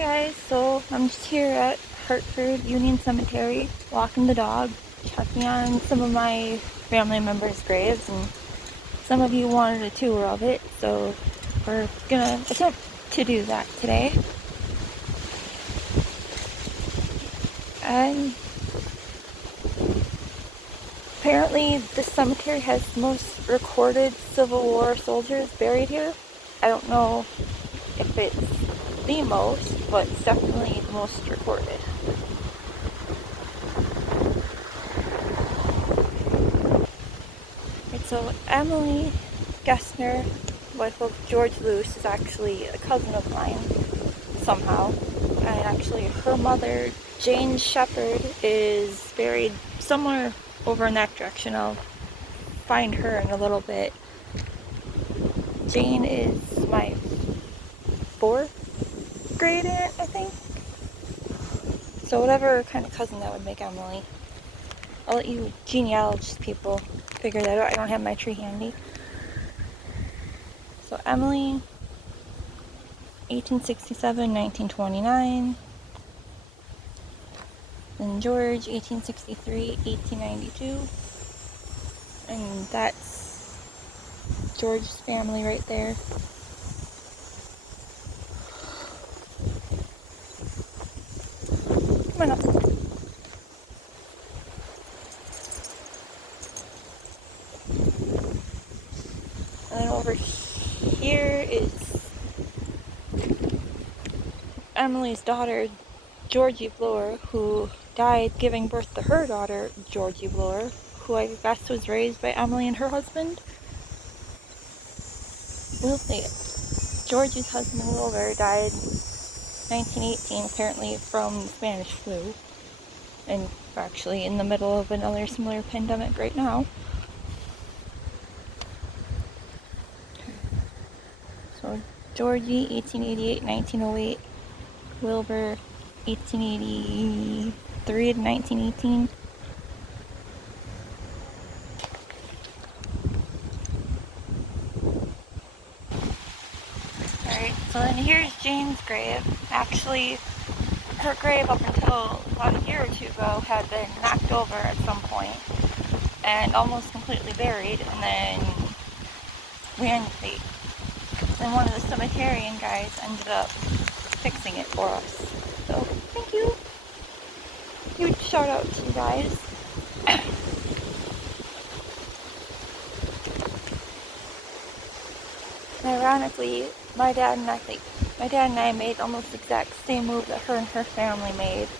guys, so I'm just here at Hartford Union Cemetery, walking the dog, checking on some of my family members' graves, and some of you wanted a tour of it, so we're gonna attempt to do that today. And apparently this cemetery has the most recorded Civil War soldiers buried here. I don't know if it's the most, but it's definitely the most recorded. Right, so Emily Gessner, wife of George Luce, is actually a cousin of mine somehow. And actually her mother, Jane Shepherd, is buried somewhere over in that direction. I'll find her in a little bit. Jane is my 4th grade aunt, I think. So whatever kind of cousin that would make Emily. I'll let you genealogist people figure that out. I don't have my tree handy. So Emily, 1867, 1929. And George, 1863, 1892. And that's George's family right there. Come on up. And then over here is Emily's daughter, Georgie Bloor, who died giving birth to her daughter, Georgie Bloor, who I guess was raised by Emily and her husband. Georgie's husband, Wilbur, died 1918, apparently from the Spanish flu. And we're actually in the middle of another similar pandemic right now. So Georgie, 1888, 1908. Wilbur, 1883 to 1918. Alright, so then here's Jane's grave. Actually, her grave up until about a year or two ago had been knocked over at some point and almost completely buried, and then then one of the cemeterian guys ended up fixing it for us. So, thank you. Huge shout out to you guys. And ironically, my dad and I made almost the exact same move that her and her family made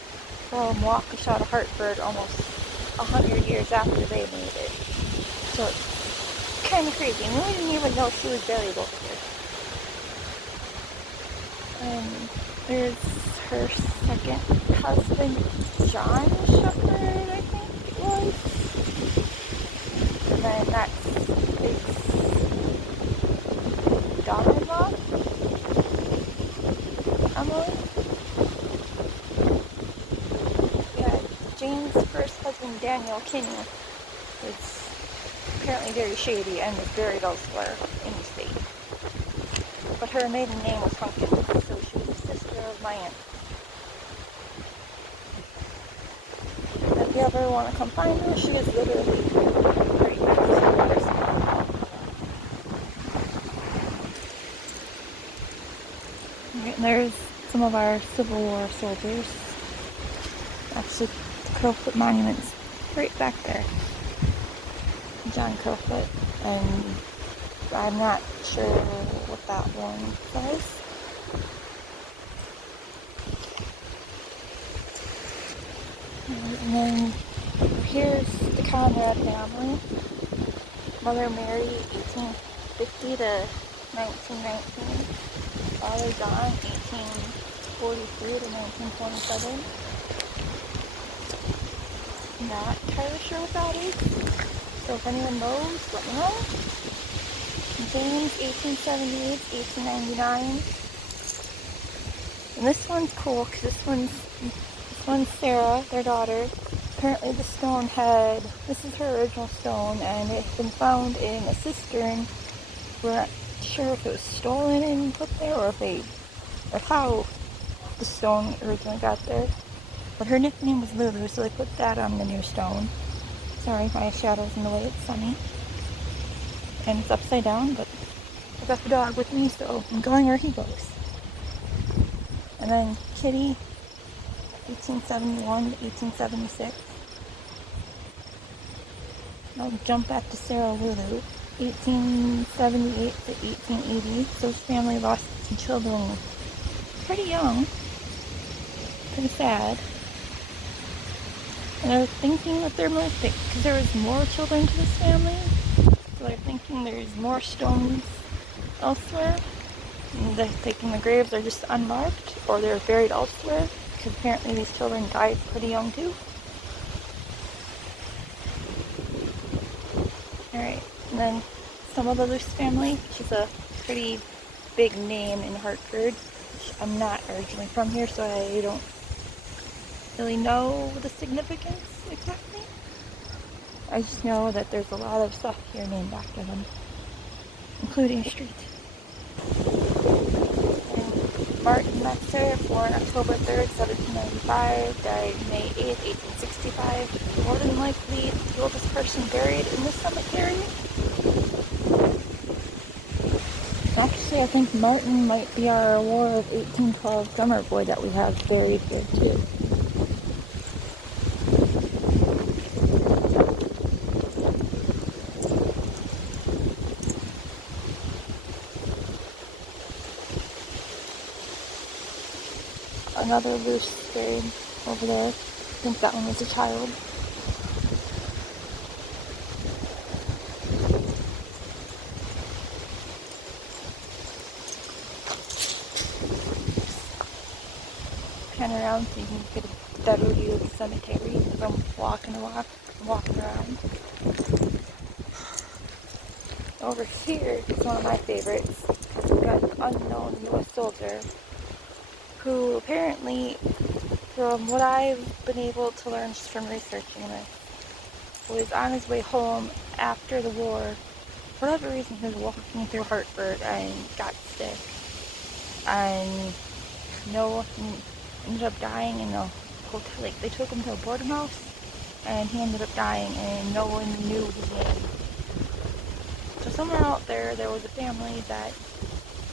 from Waukesha to Hartford almost 100 years after they made it. So it's kind of crazy. And we didn't even know she was buried over here. There's her second husband, John Shepherd, I think it was. And then that's his daughter-in-law, Emily. Yeah, Jane's first husband, Daniel Kinney, was apparently very shady and was buried elsewhere in the state. But her maiden name was Hunkins, so she was a sister of my aunt. If you ever want to come find her, she is literally right here. Right, and there's some of our Civil War soldiers. Actually, the Crowfoot Monument's right back there. John Crowfoot, and I'm not sure what that one says. And then here's the Conrad family. Mother Mary, 1850 to 1919. Father John, 1843 to 1927. Not entirely sure what that is. So if anyone knows, let me know. James, 1878, 1899. And this one's cool because this one's Sarah, their daughter. Apparently the stone this is her original stone, and it had been found in a cistern. We're not sure if it was stolen and put there or how the stone originally got there. But her nickname was Lulu, so they put that on the new stone. Sorry, my shadow's in the way. It's sunny. And it's upside down, but I got the dog with me, so I'm going where he goes. And then Kitty, 1871 to 1876. I'll jump back to Sarah Lulu, 1878 to 1880. So his family lost 2 children pretty young. Pretty sad. And I was thinking that because there was more children to this family, so they're thinking there's more stones elsewhere. And they're thinking the graves are just unmarked, or they're buried elsewhere, because apparently these children died pretty young too. Alright, and then some of the Luce family, which is a pretty big name in Hartford. I'm not originally from here, so I don't really know the significance exactly. I just know that there's a lot of stuff here named after them, including a street. And Martin Metzer, born October 3rd, 1795, died May 8th, 1865. More than likely the oldest person buried in this cemetery. Actually, I think Martin might be our War of 1812 drummer boy that we have buried here too. Another Luce buried over there. I think that one was a child. Pan around so you can get a better view of the cemetery from walking around. Over here is one of my favorites. We've got an unknown U.S. soldier who apparently, from what I've been able to learn just from researching this, was on his way home after the war. For whatever reason, he was walking through Hartford and got sick. And ended up dying in a hotel. Like, they took him to a boarding house, and he ended up dying, and no one knew his name. So somewhere out there, there was a family that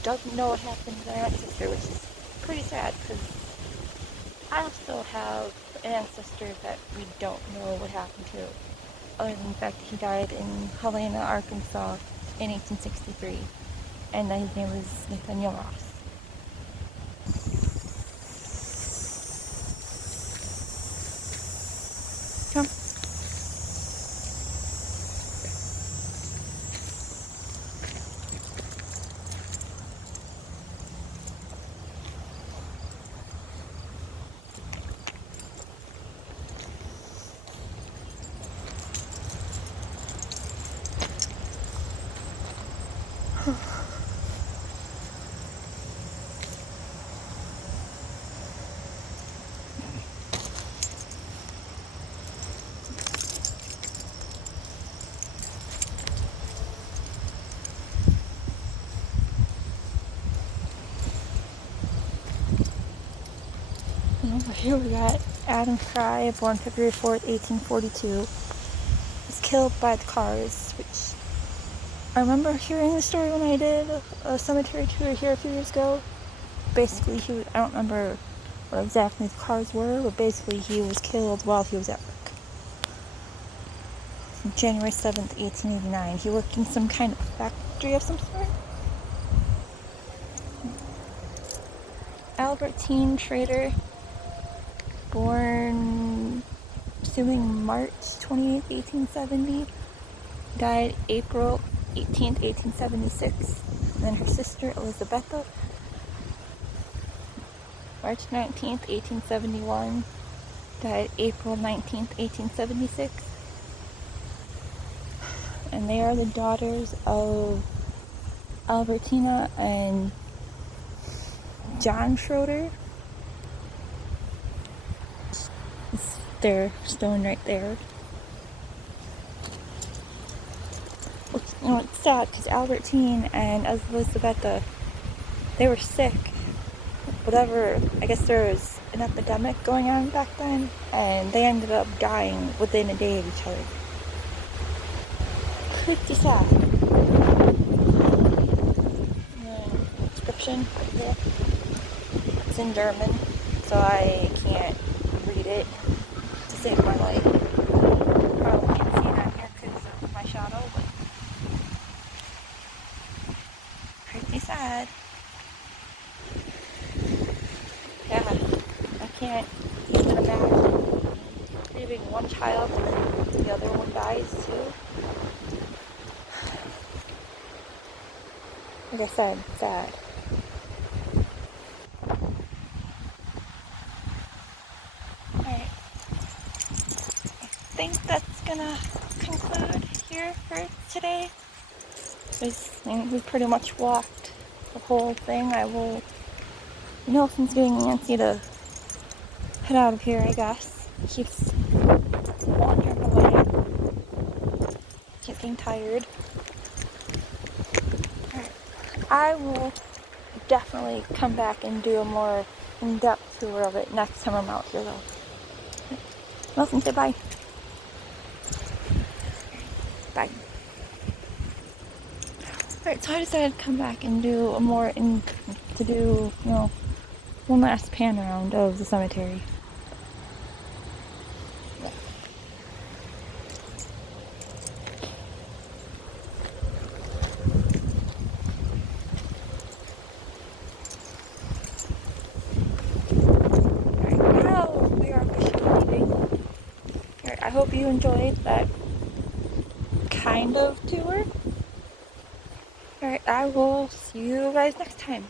doesn't know what happened to their ancestor, which is pretty sad, because I also have an ancestor that we don't know what happened to, other than the fact that he died in Helena, Arkansas in 1863, and that his name was Nathaniel Ross. Come. Here we got Adam Frye, born February 4th, 1842. Was killed by the cars, which I remember hearing the story when I did a cemetery tour here a few years ago. Basically, I don't remember what exactly the cars were, but basically he was killed while he was at work. January 7th, 1889. He worked in some kind of factory of some sort. Albertine Schrader, born, assuming March 28th, 1870, died April 18th, 1876. And then her sister, Elizabetha, March 19th, 1871, died April 19th, 1876. And they are the daughters of Albertina and John Schroeder. It's their stone right there. It's sad because Albertine and Elizabetha, they were sick whatever, I guess there was an epidemic going on back then, and they ended up dying within a day of each other. Pretty sad. Description right here. It's in German, so I can't read it to save my life. Probably can't see it on here because of my shadow, but pretty sad. Yeah, I can't even imagine leaving one child and the other one dies too. Like I said, sad. Alright. I think that's gonna conclude here for today. We pretty much walked the whole thing. I will, Nelson's getting antsy to head out of here, I guess. He keeps wandering away. She's getting tired. Alright. I will definitely come back and do a more in-depth tour of it next time I'm out here though. Nelson, say bye. Bye. Alright, so I decided to come back and do a more one last pan around of the cemetery. Yeah. Alright, now we are officially leaving. Alright, I hope you enjoyed that kind of tour. Alright, I will see you guys next time.